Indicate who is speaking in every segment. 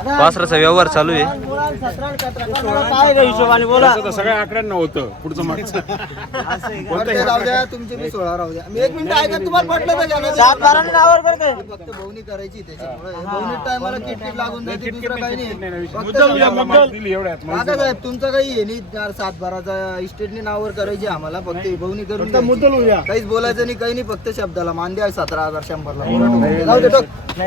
Speaker 1: वासराचा व्यवहार चालू आहे.
Speaker 2: काय रे हिशोबाने बोला.
Speaker 3: सगळ्या आकड्यांना होतं पुढचं मागचं.
Speaker 4: राहू द्या तुमचे मी 16 राहू द्या. मी 1 मिनिट ऐका, तुम्हाला पटलं तर घ्या ना.
Speaker 2: 7-12 नावावर करते.
Speaker 4: फक्त भवनी करायची त्याच्यामुळे भवनी टायमाला किटकिट लागून जाते, दुसरं काही नाही. फक्त काका साहेब तुमचं काही हे नाही. 7-12चा इस्टेटने नावावर करायची आम्हाला, फक्त ही भवनी करून द्यायची. काहीच बोलायचं नाही, काही नाही, फक्त शब्दाला मान द्या. 17,100 ला जाऊ दे.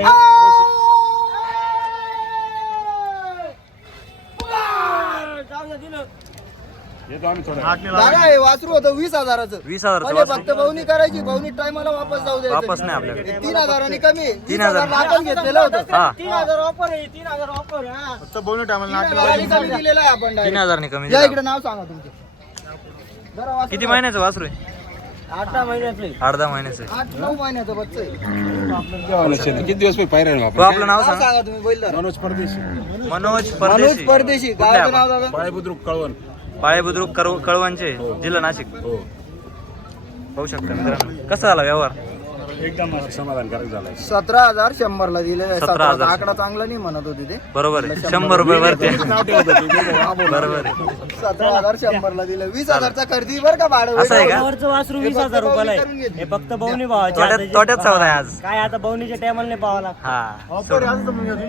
Speaker 4: दादा हे वासरू होतं 20,000चं.
Speaker 1: 20,000
Speaker 4: फक्त भवनी करायची, भवनी टायमाला वापस जाऊ द्यायचं.
Speaker 1: वापस नाही आपल्याकडे.
Speaker 4: 3,000 कमी.
Speaker 1: 3,000
Speaker 4: आपण घेतलेलं होतं.
Speaker 1: हा
Speaker 2: 3,000 ऑफर आहे. 3,000 ऑफर. हा
Speaker 3: फक्त बोलू टायमाला
Speaker 4: 3,000 कमी दिलेलं आहे आपण direct.
Speaker 1: 3,000 ने कमी
Speaker 4: या
Speaker 1: दिला.
Speaker 4: इकडे नाव सांगा तुमचे. जरा वासरू
Speaker 1: किती महिन्याचं वासरू आहे?
Speaker 2: 8 महिन्याचं आहे.
Speaker 1: 8-10 महिन्याचं आहे.
Speaker 4: 8-9 महिन्याचं बच्चं आहे.
Speaker 3: किती दिवस पाहिजे
Speaker 1: हो, आपलं नाव
Speaker 4: नाव
Speaker 1: सांगा.
Speaker 4: सांगा तुम्ही बैलदार.
Speaker 3: मनोज परदेशी
Speaker 1: मनोज
Speaker 4: मनोज
Speaker 1: परदेशी.
Speaker 4: परदेशी.
Speaker 1: कुठले
Speaker 4: गावाचं नाव
Speaker 1: आपण?
Speaker 4: दादा.
Speaker 3: बाळेबुद्रुक कळवण.
Speaker 1: पाळे बुद्रुक कळवणचे, जिल्हा नाशिक.
Speaker 3: हो
Speaker 1: पाहू शकता मित्रांनो. कसा झाला व्यवहार?
Speaker 3: एकदम समाधानकारक झालाय.
Speaker 4: 17,100 ला दिलेलं आहे.
Speaker 1: 17,000.
Speaker 4: आकडा चांगला नाही म्हणत होते ते.
Speaker 1: बरोबर आहे. 100 रुपये वरती आहे. बरोबर आहे.
Speaker 4: 17,100 ला दिलं. 20,000चा खरेदी बरं का भाडं.
Speaker 1: असं आहे का?
Speaker 2: वरचं वासरू 20,000 रुपयाला आहे. हे फक्त बवणी भावाचे.
Speaker 1: तोट्यात सौदा आहे आज.
Speaker 2: काय आता बवणीच्या टायमाला नाही पाहावं लागतं.
Speaker 1: हा
Speaker 4: ऑफर आहे तर मग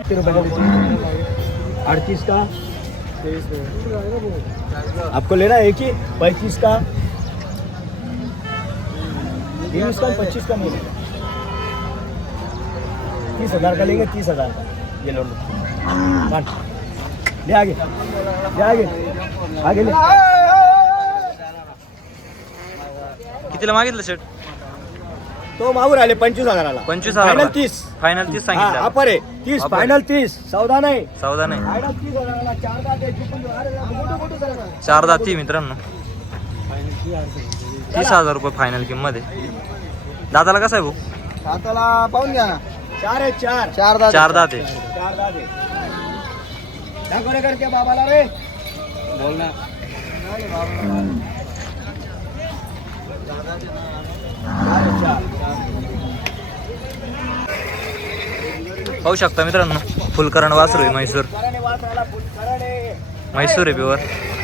Speaker 2: 38 का आपको लेना है कि 35 का 20 का 25 का नहीं 30,000 का लेंगे 30,000 का ये लो ले आगे ले
Speaker 1: कितीला मागितलं शेट?
Speaker 2: तो मागून आले 25,000ला
Speaker 1: 25,000.
Speaker 2: फायनल 30.
Speaker 1: फायनल 30 सांगितलं.
Speaker 2: अपर आहे 30
Speaker 1: Upper.
Speaker 2: फायनल 30 सौदा नाही
Speaker 1: सौदा नाही.
Speaker 2: फायनल 30,000ला 4 दात आहे. मोठं सर
Speaker 1: 4 दाती मित्रांनो. 30,000 रुपये फायनल किंमत आहे. दादाला कसा आहे भाऊ?
Speaker 4: हाताला पाहून घ्या ना.
Speaker 2: 4 आहे 4
Speaker 4: 4 दात.
Speaker 1: 4 दात आहे.
Speaker 2: 4 दात आहे दाखवणे करते बाबाला रे बोल ना
Speaker 1: पाहू शकता मित्रांनो. फुलकरण वासरू आहे. म्हैसूर म्हैसूर आहे प्युअर.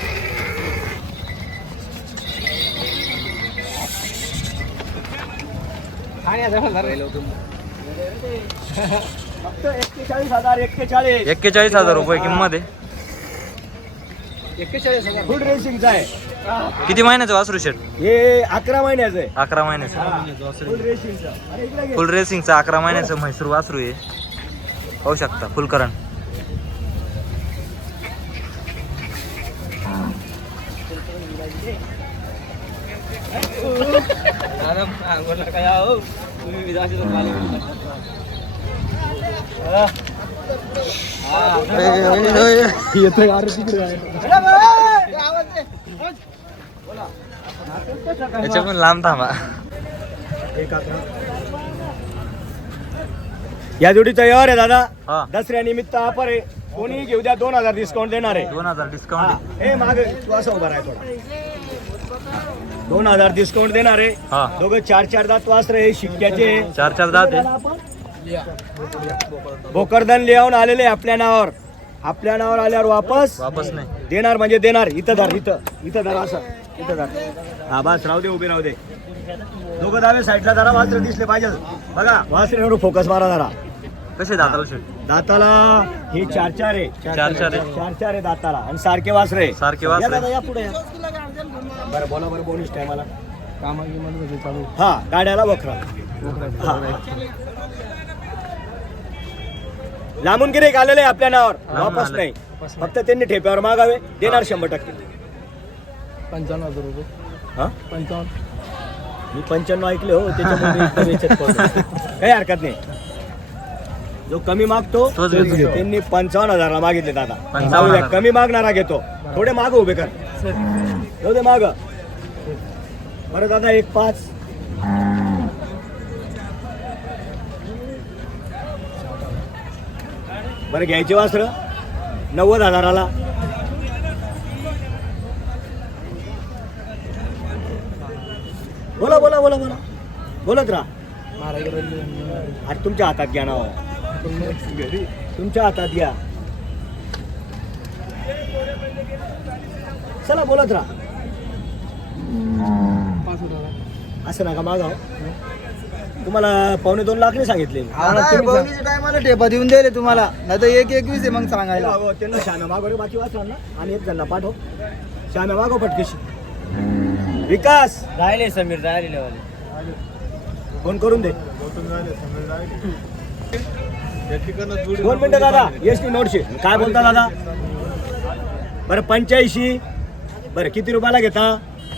Speaker 2: फक्त 41,000
Speaker 1: 41,000 रुपये किंमत आहे.
Speaker 4: 41,000.
Speaker 2: फुल रेसिंगचा आहे.
Speaker 1: किती महिन्याचं वासरू शेट?
Speaker 2: हे 11 महिन्याचं आहे
Speaker 1: 11 महिन्याचं.
Speaker 2: फुल रेसिंगचं अरे इकडे घे.
Speaker 1: फुल रेसिंगचं 11 महिन्याचं म्हैसूर वासरू आहे. पाहू शकता फुलकरण. याच्या पण लांब थांबा.
Speaker 2: या जोडीचा व्यवहार आहे दादा.
Speaker 1: हा
Speaker 2: दसऱ्यानिमित्त ऑफर आहे. कोणी घेऊ द्या 2,000 डिस्काउंट देणार आहे.
Speaker 1: 2,000 डिस्काउंट.
Speaker 2: हे मागे तू असं उभा राहा थोडा 2,000 डिस्काउंट देणार आहे.
Speaker 1: हा
Speaker 2: दोघं 4 दात वासरे आहे शिक्क्याचे
Speaker 1: 4 दात आहे.
Speaker 2: भोकरदन लिहून आलेले आपल्या नावावर आल्यावर
Speaker 1: वापस नाही.
Speaker 2: देणार म्हणजे देणार. इथं धर असं इथं धर. हा बस राहू दे उभे राहू दे. दोघं दावे साईडला जरा वासरे दिसले पाहिजे बघा. वासरेवर फोकस मारा जरा.
Speaker 1: कसे दाताला शेट?
Speaker 2: दाताला हे 4 आहे.
Speaker 1: 4
Speaker 2: आहे दाताला आणि सारखे वासरे.
Speaker 1: सारखे वासरे.
Speaker 2: या दादा, या पुढे या. बरं बोला बरं बोनस टायमाला हा गाड्याला बकरा. हा. लांबून गिरेक आलेले आपल्या नावावर
Speaker 1: लांबून
Speaker 2: वापस
Speaker 1: आले.
Speaker 2: नाही. फक्त त्यांनी ठेप्यावर मागावे देणार 100%.
Speaker 4: 55,000 रुपये.
Speaker 2: हा
Speaker 4: 55.
Speaker 2: मी 95 ऐकले हो त्याच्यामुळे इतकं वेचत पडलो. काही हरकत नाही. जो कमी मागतो
Speaker 1: तोच घेतो.
Speaker 2: त्यांनी 55,000 मागितले दादा.
Speaker 1: 55,000.
Speaker 2: कमी मागणारा घेतो. थोडे माग उभे कर जाऊ दे माग. बरं दादा 1,5. बरं घ्यायचे वासर 90,000. बोला बोला बोला बोला बोलत राहा. अरे तुमच्या हातात घ्या ना हो. तुमच्या हातात घ्या. चला बोलत राहा. असं नका मागाव. तुम्हाला 2.25 लाख नाही सांगितले.
Speaker 4: बवणीच्या टायमाला ठेपा देऊन दिले तुम्हाला, नाही तर 1-21 आहे मग सांगायला.
Speaker 2: त्यांना शाम्या मागव बाकी वाचणार ना, आणि एक जणांना पाठव. शाम्या मागव पटकेशी. विकास
Speaker 1: राहिले समीर राहिले
Speaker 2: फोन करून दे. 2 मिनिटं दादा. एस टी नोटशे काय बोलता दादा? बरं 85. बरं किती रुपयाला घेता?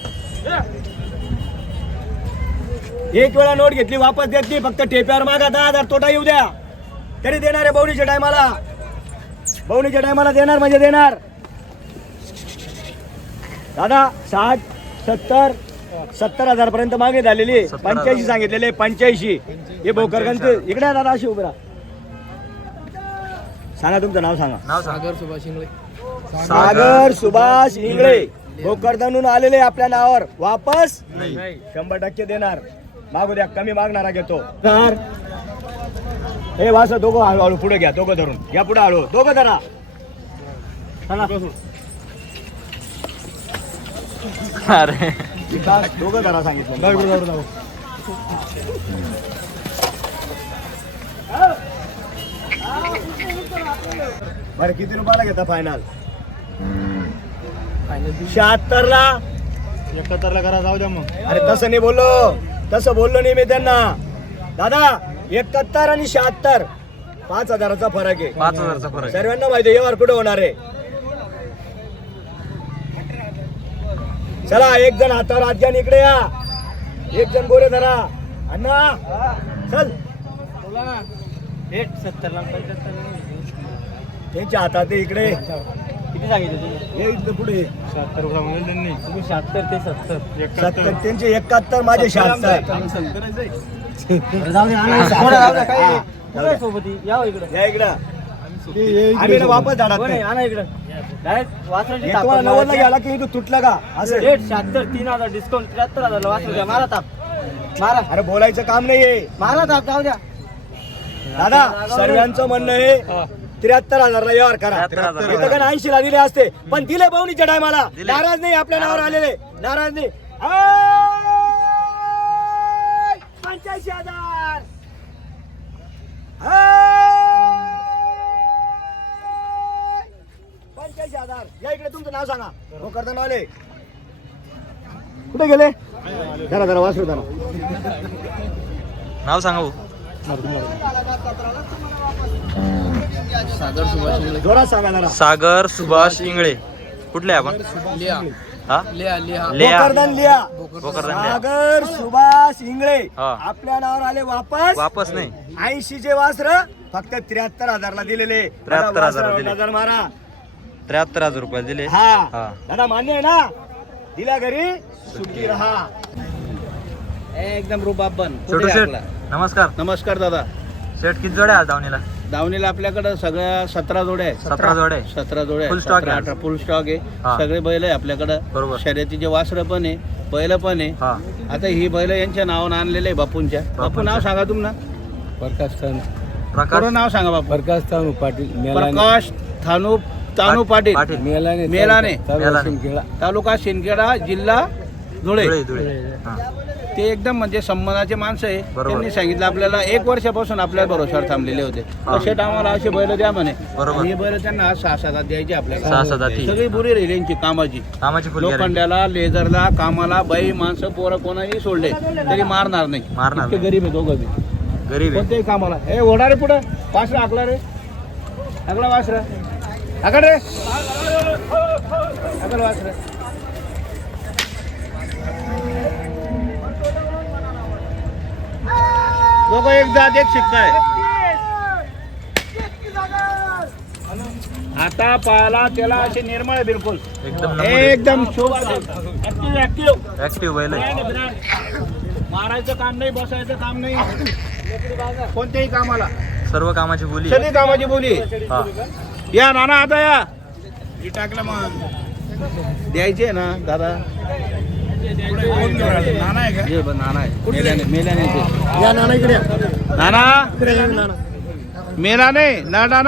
Speaker 2: एक वेळा नोट घेतली वापस देत नाही, फक्त टेप्यावर मागा 10,000 तोटा येऊ द्या तरी देणार आहे. बवणीच्या टायमाला देणार म्हणजे देणार. दादा 60-70 पर्यंत मागे झालेली. 85 सांगितलेले. 85 हे भोकरगंज. इकडे आहे दादा, अशी उभं राहा. सांगा तुमचं नाव सांगा.
Speaker 4: सागर सुभाष इंगळे.
Speaker 2: सागर सुभाष इंगळे भोकरदनून आलेले आपल्या नावावर. वापस 100% देणार. मागू द्या, कमी मागणारा घेतो. तर हे वास दोघं हळूहळू पुढे घ्या. दोघं धरून या पुढे हळू. दोघं धरा.
Speaker 1: अरे
Speaker 2: दोघं धरा सांगितलं. बरं किती रुपयाला घेता फायनल? 76 ला.
Speaker 3: 71 ला करा, जाऊ द्या मग.
Speaker 2: अरे तसं नाही बोललो, तसं बोललो नाही मी त्यांना. दादा 71 आणि 76 5,000चा फरक आहे.
Speaker 1: 5,000चा फरक.
Speaker 2: सर्वांना माहिती आहे व्यवहार कुठे होणार आहे. चला एक जण हातावर हात घ्या, इकडे या. एक जण गोरे धरा. अण्णा चल.
Speaker 1: 70
Speaker 2: त्यांच्या हातात आहे इकडे.
Speaker 1: किती सांगितलं तुम्ही?
Speaker 2: हे इथं पुढे
Speaker 3: 70 म्हणलं त्यांनी.
Speaker 1: तुम्ही 70 ते 70.
Speaker 2: 70 त्यांचे 71 माझे 76.
Speaker 1: सोबत या इकडे.
Speaker 2: या इकडं. आम्ही ना वापस झाडात नाही.
Speaker 1: आणा इकडे. डायरेक्ट वासराची
Speaker 2: हे तुम्हाला 90 ला घ्यायला की इथं तुटलं का असं?
Speaker 1: रेट 76 3,000 डिस्काउंट 73,000 वासरू द्या. मारा ताप मारा.
Speaker 2: अरे बोलायचं काम नाहीये
Speaker 1: मारा ताप जाऊ द्या.
Speaker 2: दादा. सर्वांचं म्हणणं आहे 73,000 ला व्यवहार करा.
Speaker 1: 73,000.
Speaker 2: इथं का 80 ला दिले असते, पण दिले बवणीच्या टायमाला. नाराज नाही, आपल्या नावावर आलेले नाराज नाही. 85,000. 85,000. या इकडे तुमचं नाव सांगा. हो करता नाव आले कुठे गेले? जरा जरा वासरू जरा
Speaker 1: नाव सांगा भाऊ.
Speaker 4: सागर सुभाष इंगळे.
Speaker 2: जोरात सांगा जरा.
Speaker 1: सागर सुभाष इंगळे. कुठले आपण?
Speaker 4: लिहा
Speaker 1: हा
Speaker 4: लिहा लिहा.
Speaker 2: भोकरदन लिहा.
Speaker 1: भोकरदन लिहा.
Speaker 2: सागर सुभाष इंगळे
Speaker 1: हा.
Speaker 2: आपल्या नावावर आले वापस.
Speaker 1: वापस नाही.
Speaker 2: 80 चे वासर फक्त 73,000 ला दिलेले.
Speaker 1: 73,000 ला दिले.
Speaker 2: 1,000 मारा.
Speaker 1: 73,000 रुपये दिले.
Speaker 2: हा
Speaker 1: हा.
Speaker 2: दादा मान्य आहे ना? दिला घरी सुखी राहा.
Speaker 4: एकदम रुबाब बन.
Speaker 1: छोटू शेठ नमस्कार.
Speaker 3: नमस्कार दादा.
Speaker 1: शेठ किती जोड्या आज दावणीला?
Speaker 3: दावणीला आपल्याकडे सगळ्या 17 जोड्या आहेत.
Speaker 1: 17 जोड्या.
Speaker 3: 17 जोड्या
Speaker 1: Full stock आहे.
Speaker 3: 18 फुल स्टॉक आहे.
Speaker 1: हा.
Speaker 3: सगळे बैल आहे आपल्याकडे.
Speaker 1: बरोबर.
Speaker 3: शर्यतीचे वासरं पण आहे, बैल पण आहे.
Speaker 1: हा.
Speaker 3: आता ही बैल यांच्या नावानं आणलेले आहे बापूंच्या. बापू नाव सांगा तुम्हाला.
Speaker 1: प्रकाश
Speaker 3: पूर्ण नाव सांगा बापू.
Speaker 5: प्रकाश तानू पाटील
Speaker 3: प्रकाश तानू पाटील
Speaker 5: मेलाने
Speaker 3: मेलाने.
Speaker 5: मेलाने
Speaker 3: तालुका शिंदखेडा, जिल्हा धुळे.
Speaker 1: धुळे धुळे. हा.
Speaker 3: ते एकदम म्हणजे सन्मानाचे माणसं आहे.
Speaker 1: बरोबर.
Speaker 3: त्यांनी सांगितलं आपल्याला 1 वर्षापासून आपल्या भरोश्यावर थांबलेले होते.
Speaker 1: हा.
Speaker 3: असे आम्हाला असे बैल द्या म्हणे.
Speaker 1: बरोबर.
Speaker 3: आणि हे बैल त्यांना आज 6-7 द्यायचे आपल्याला.
Speaker 1: 6-7 जाती.
Speaker 3: सगळी बुरी राहिली यांची कामाची.
Speaker 1: कामाची फुल गॅरंटी.
Speaker 3: लोखंड्याला, लेझरला, कामाला बाई माणसं पोरं कोणाही सोडले तरी मारणार नाही.
Speaker 1: मारणार
Speaker 3: इतके
Speaker 1: नाही.
Speaker 3: गरीब आहे दोघं बी.
Speaker 1: गरीब आहे.
Speaker 3: कोणत्याही कामाला. हे ओढा रे पुढं. वासरा आकला रे. आकला वासरा. आकड रे. आकड वासरा. दोघं एक जात एक शिकताय. आता पायाला त्याला असे निर्मळ आहे बिलकुल.
Speaker 1: एकदम नंबर.
Speaker 3: एकदम शोभा. ऍक्टिव्ह
Speaker 1: ऍक्टिव्ह बैल आहे.
Speaker 3: मारायचं काम नाही, बसायचं काम नाही, कोणत्याही कामाला
Speaker 1: सर्व कामाची बोली.
Speaker 3: सगळी कामाची बोली.
Speaker 1: हा.
Speaker 3: या नाना आता या. टाकलं मग द्यायचे ना दादा. नाना आहे का? हे बघ, नाना आहे. मेल्याने
Speaker 2: या नाना इकडे या.
Speaker 3: नाना
Speaker 2: इकडे या नाना.
Speaker 3: मेला नाही ना नाना.